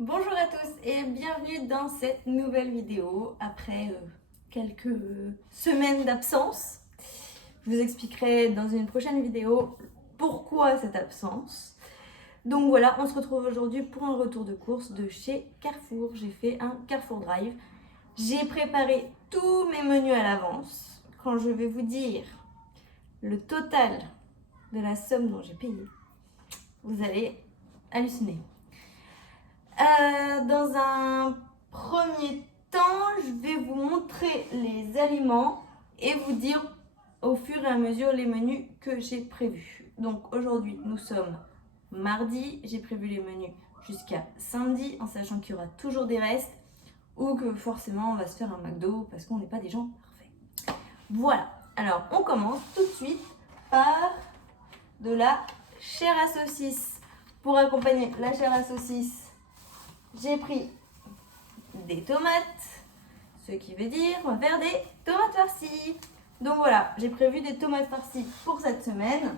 Bonjour à tous et bienvenue dans cette nouvelle vidéo après quelques semaines d'absence. Je vous expliquerai dans une prochaine vidéo pourquoi cette absence. Donc voilà, on se retrouve aujourd'hui pour un retour de course de chez Carrefour. J'ai fait un Carrefour Drive. J'ai préparé tous mes menus à l'avance. Quand je vais vous dire le total de la somme dont j'ai payé, vous allez halluciner. Dans un premier temps, je vais vous montrer les aliments et vous dire au fur et à mesure les menus que j'ai prévus. Donc aujourd'hui, nous sommes mardi, j'ai prévu les menus jusqu'à samedi en sachant qu'il y aura toujours des restes ou que forcément on va se faire un McDo parce qu'on n'est pas des gens parfaits. Voilà, alors on commence tout de suite par de la chair à saucisse. Pour accompagner la chair à saucisse, j'ai pris des tomates, ce qui veut dire qu'on va faire des tomates farcies. Donc voilà, j'ai prévu des tomates farcies pour cette semaine.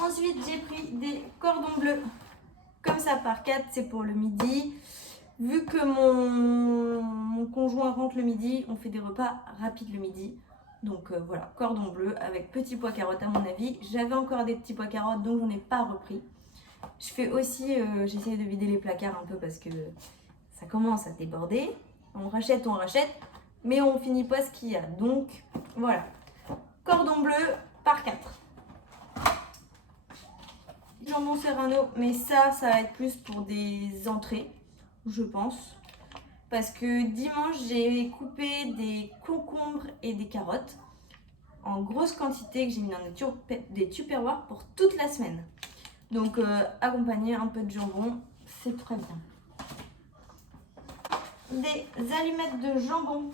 Ensuite, j'ai pris des cordons bleus, comme ça par 4, c'est pour le midi. Vu que mon conjoint rentre le midi, on fait des repas rapides le midi. Donc voilà, cordon bleu avec petits pois carottes à mon avis. J'avais encore des petits pois carottes, donc j'en ai pas repris. Je fais aussi, j'essaye de vider les placards un peu parce que ça commence à déborder. On rachète, mais on finit pas ce qu'il y a. Donc voilà, cordon bleu par 4. Jambon serrano, mais ça va être plus pour des entrées, je pense. Parce que dimanche, j'ai coupé des concombres et des carottes en grosse quantité que j'ai mis dans des tupperwares pour toute la semaine. Donc accompagner un peu de jambon, c'est très bien. Des allumettes de jambon.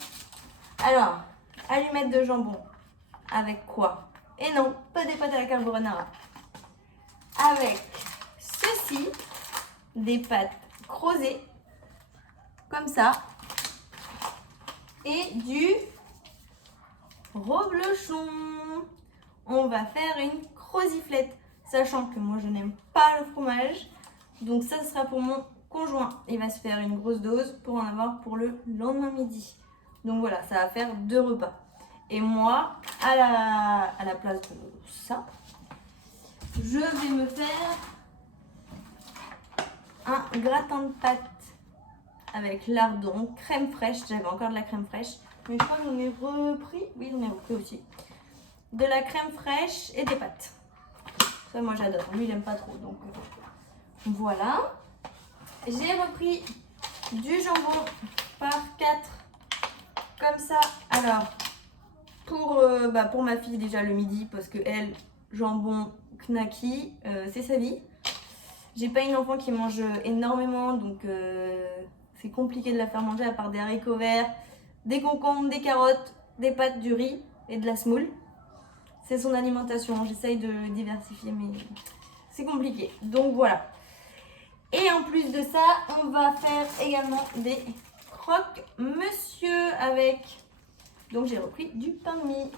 Alors, allumettes de jambon, avec quoi? Et non, pas des pâtes à la carbonara. Avec ceci, des pâtes creusées, comme ça, et du reblochon. On va faire une croziflette, sachant que moi je n'aime pas le fromage, donc ça sera pour mon conjoint. Il va se faire une grosse dose pour en avoir pour le lendemain midi. Donc voilà, ça va faire 2 repas. Et moi, à la place de ça, je vais me faire un gratin de pâtes avec lardon, crème fraîche. J'avais encore de la crème fraîche, mais je crois que j'en ai repris. Oui, j'en ai repris aussi. De la crème fraîche et des pâtes. Ça, moi j'adore. Lui, il aime pas trop. Donc voilà. J'ai repris du jambon par 4. Comme ça. Alors, pour ma fille, déjà le midi, parce que elle, jambon, knacky, c'est sa vie. J'ai pas une enfant qui mange énormément, donc c'est compliqué de la faire manger à part des haricots verts, des concombres, des carottes, des pâtes, du riz et de la semoule. C'est son alimentation, j'essaye de diversifier, mais c'est compliqué. Donc voilà. Et en plus de ça, on va faire également des croque-monsieur avec... Donc j'ai repris du pain de mie.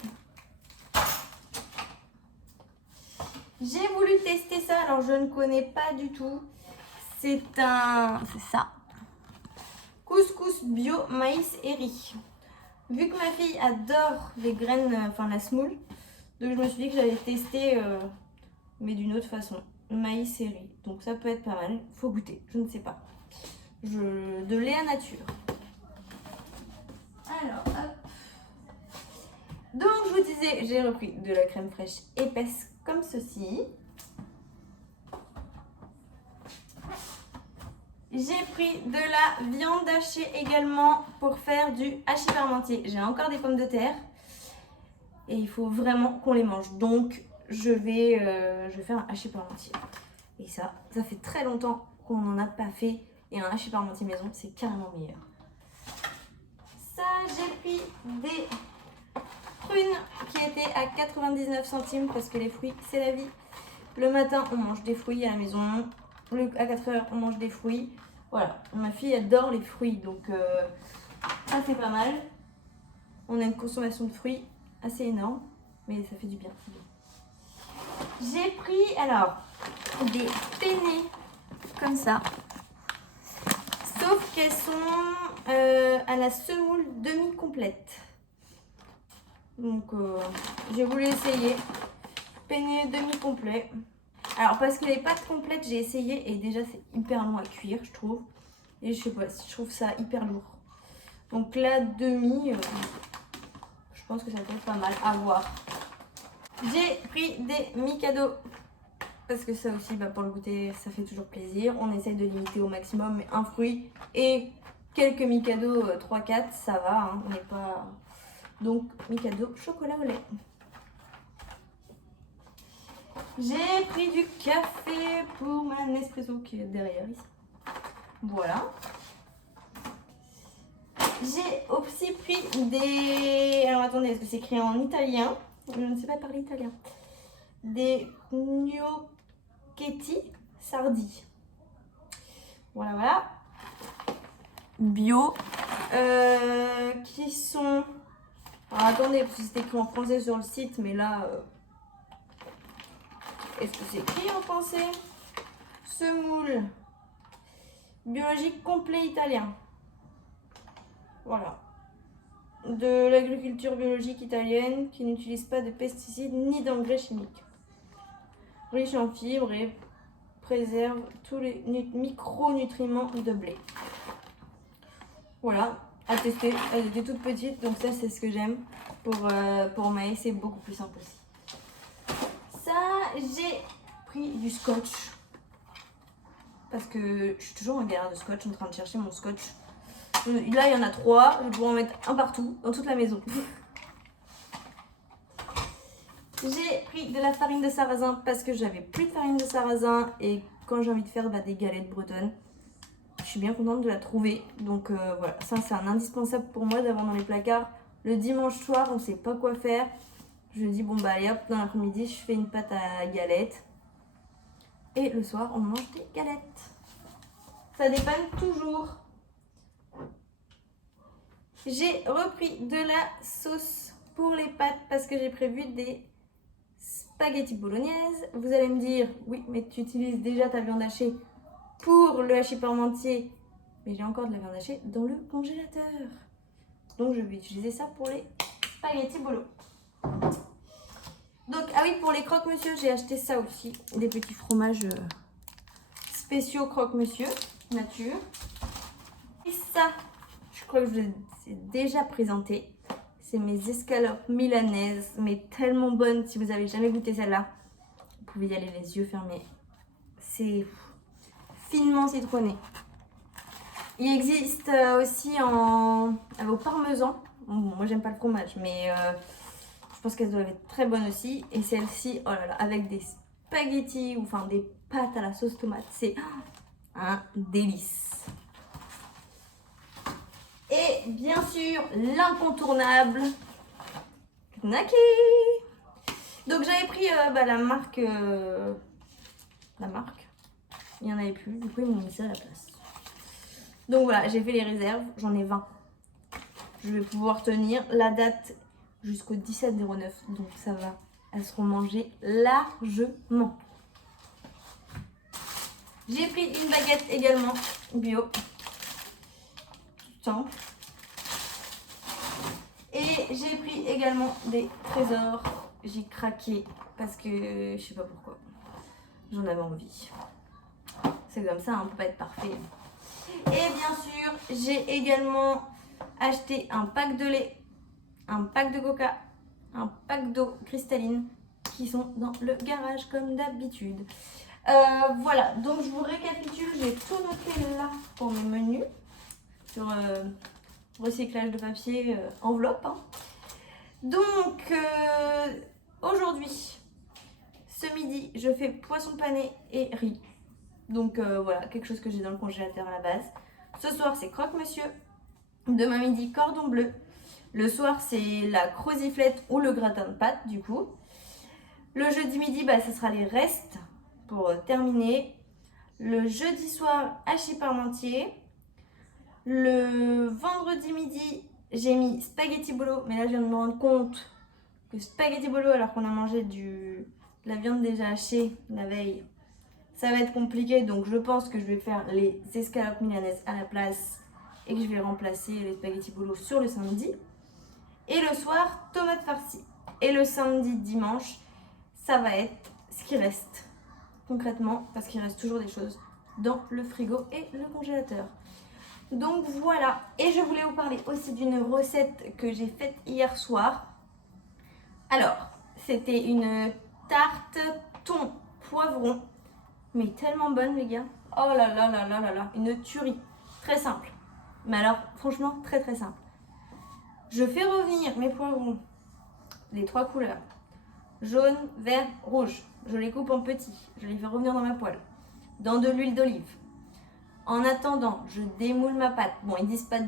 J'ai voulu tester ça, alors je ne connais pas du tout. C'est ça. Couscous bio maïs et riz. Vu que ma fille adore les graines, enfin la semoule, donc je me suis dit que j'allais tester, mais d'une autre façon. Maïs et riz. Donc ça peut être pas mal. Faut goûter, je ne sais pas. De Léa Nature. Alors, hop. Donc je vous disais, j'ai repris de la crème fraîche épaisse comme ceci. J'ai pris de la viande hachée également pour faire du hachis parmentier. J'ai encore des pommes de terre et il faut vraiment qu'on les mange. Donc je vais faire un hachis parmentier. Et ça fait très longtemps qu'on n'en a pas fait. Et un hachis parmentier maison, c'est carrément meilleur. Ça, j'ai pris des prunes qui étaient à 99 centimes parce que les fruits, c'est la vie. Le matin, on mange des fruits à la maison. À 4 heures, on mange des fruits. Voilà, ma fille adore les fruits, donc ça c'est pas mal. On a une consommation de fruits assez énorme, mais ça fait du bien. J'ai pris alors des penne comme ça. Sauf qu'elles sont à la semoule demi-complète. Donc j'ai voulu essayer. Penne demi-complet. Alors parce que les pâtes complètes j'ai essayé et déjà c'est hyper long à cuire je trouve. Et je sais pas, je trouve ça hyper lourd. Donc la demi, je pense que ça peut être pas mal à voir. J'ai pris des Mikado. Parce que ça aussi, pour le goûter, ça fait toujours plaisir. On essaye de limiter au maximum, mais un fruit et quelques Mikado 3-4, ça va. Hein, on n'est pas... Donc, Mikado chocolat au lait. J'ai pris du café pour ma Nespresso qui est derrière ici. Voilà. J'ai aussi pris des... Alors attendez, est-ce que c'est écrit en italien? Je ne sais pas parler italien. Des gnocchetti sardi. Voilà, voilà. Bio. Qui sont... Alors attendez, parce que c'est écrit en français sur le site, mais là... Est-ce que c'est écrit en français? Semoule. Biologique complet italien. Voilà. De l'agriculture biologique italienne qui n'utilise pas de pesticides ni d'engrais chimiques. Riche en fibres et préserve tous les micronutriments de blé. Voilà, à tester. Elle était toute petite, donc ça c'est ce que j'aime. Pour Maë, c'est beaucoup plus simple aussi. Ça, j'ai pris du scotch. Parce que je suis toujours en galère de scotch, en train de chercher mon scotch. Là, il y en a 3. Je vais pouvoir en mettre un partout, dans toute la maison. J'ai pris de la farine de sarrasin parce que j'avais plus de farine de sarrasin. Et quand j'ai envie de faire des galettes bretonnes, je suis bien contente de la trouver. Donc voilà, ça c'est un indispensable pour moi d'avoir dans les placards. Le dimanche soir, on ne sait pas quoi faire. Je me dis, bon bah allez hop, dans l'après-midi, je fais une pâte à galettes. Et le soir, on mange des galettes. Ça dépanne toujours. J'ai repris de la sauce pour les pâtes parce que j'ai prévu des spaghettis bolognaises. Vous allez me dire, oui, mais tu utilises déjà ta viande hachée pour le hachis parmentier. Mais j'ai encore de la viande hachée dans le congélateur. Donc je vais utiliser ça pour les spaghettis bolo. Donc, ah oui, pour les croque-monsieur, j'ai acheté ça aussi. Des petits fromages spéciaux croque-monsieur, nature. Et ça, je crois que je vous ai déjà présenté. C'est mes escalopes milanaises, mais tellement bonnes. Si vous n'avez jamais goûté celle-là, vous pouvez y aller les yeux fermés. C'est finement citronné. Il existe aussi au parmesan. Bon, moi, j'aime pas le fromage, mais je pense qu'elles doivent être très bonnes aussi. Et celle-ci, oh là là, avec des spaghettis ou enfin des pâtes à la sauce tomate, c'est un délice. Et bien sûr, l'incontournable, Naki. Donc j'avais pris la marque. Il n'y en avait plus, du coup ils m'ont mis ça à la place. Donc voilà, j'ai fait les réserves, j'en ai 20. Je vais pouvoir tenir la date jusqu'au 17/09, donc ça va. Elles seront mangées largement. J'ai pris une baguette également bio. Simple. Et j'ai pris également des trésors. J'ai craqué parce que je sais pas pourquoi. J'en avais envie. C'est comme ça, on peut pas être parfait. Et bien sûr, j'ai également acheté un pack de lait, un pack de coca, un pack d'eau cristalline qui sont dans le garage comme d'habitude. Voilà, donc je vous récapitule, j'ai tout noté là pour mes menus sur recyclage de papier, enveloppe. Hein. Donc aujourd'hui, ce midi, je fais poisson pané et riz. Donc voilà, quelque chose que j'ai dans le congélateur à la base. Ce soir, c'est croque-monsieur. Demain midi, cordon bleu. Le soir, c'est la croziflette ou le gratin de pâtes, du coup. Le jeudi midi, ce sera les restes pour terminer. Le jeudi soir, hachis parmentier. Le vendredi midi, j'ai mis spaghetti bolo. Mais là, je viens de me rendre compte que spaghetti bolo, alors qu'on a mangé de la viande déjà hachée la veille, ça va être compliqué, donc je pense que je vais faire les escalopes milanaises à la place et que je vais remplacer les spaghettis bolo sur le samedi. Et le soir, tomates farcies. Et le samedi, dimanche, ça va être ce qui reste concrètement, parce qu'il reste toujours des choses dans le frigo et le congélateur. Donc voilà, et je voulais vous parler aussi d'une recette que j'ai faite hier soir. Alors, c'était une tarte thon poivron, mais tellement bonne les gars. Oh là là là là là là, une tuerie, très simple. Mais alors, franchement, très très simple. Je fais revenir mes poivrons, les 3 couleurs, jaune, vert, rouge. Je les coupe en petits, je les fais revenir dans ma poêle, dans de l'huile d'olive. En attendant, je démoule ma pâte. Bon, ils disent pâte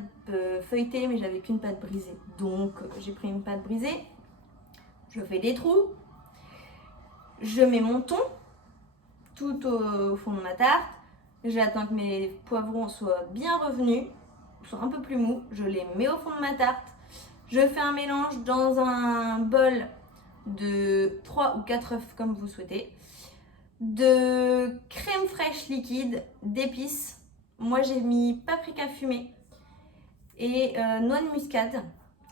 feuilletée, mais j'avais qu'une pâte brisée. Donc, j'ai pris une pâte brisée. Je fais des trous. Je mets mon thon tout au fond de ma tarte. J'attends que mes poivrons soient bien revenus, soient un peu plus mous. Je les mets au fond de ma tarte. Je fais un mélange dans un bol de 3 ou 4 œufs, comme vous souhaitez. De crème fraîche liquide, d'épices. Moi j'ai mis paprika fumé et noix de muscade,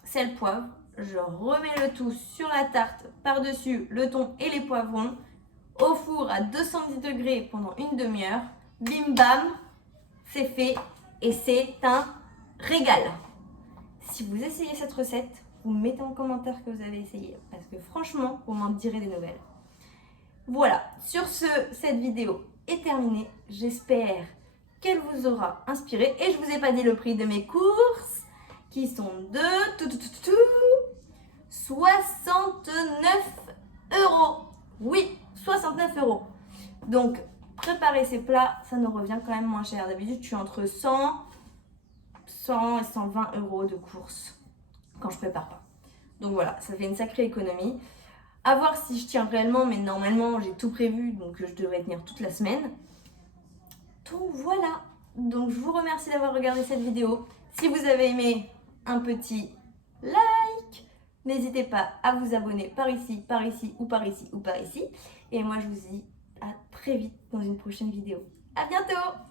sel, poivre. Je remets le tout sur la tarte, par-dessus le thon et les poivrons, au four à 210 degrés pendant une demi-heure. Bim bam, c'est fait et c'est un régal. Si vous essayez cette recette, vous me mettez en commentaire que vous avez essayé, parce que franchement, vous m'en direz des nouvelles. Voilà, sur ce, cette vidéo est terminée. J'espère qu'elle vous aura inspiré. Et je vous ai pas dit le prix de mes courses, qui sont de 69 €. Oui, 69 €. Donc, préparer ces plats, ça nous revient quand même moins cher. D'habitude, je suis entre 100 et 120 € de courses quand je prépare pas. Donc voilà, ça fait une sacrée économie. À voir si je tiens réellement, mais normalement j'ai tout prévu, donc je devrais tenir toute la semaine. Donc voilà, donc je vous remercie d'avoir regardé cette vidéo. Si vous avez aimé, un petit like. N'hésitez pas à vous abonner par ici, par ici, ou par ici, ou par ici. Et moi je vous dis à très vite dans une prochaine vidéo. À bientôt!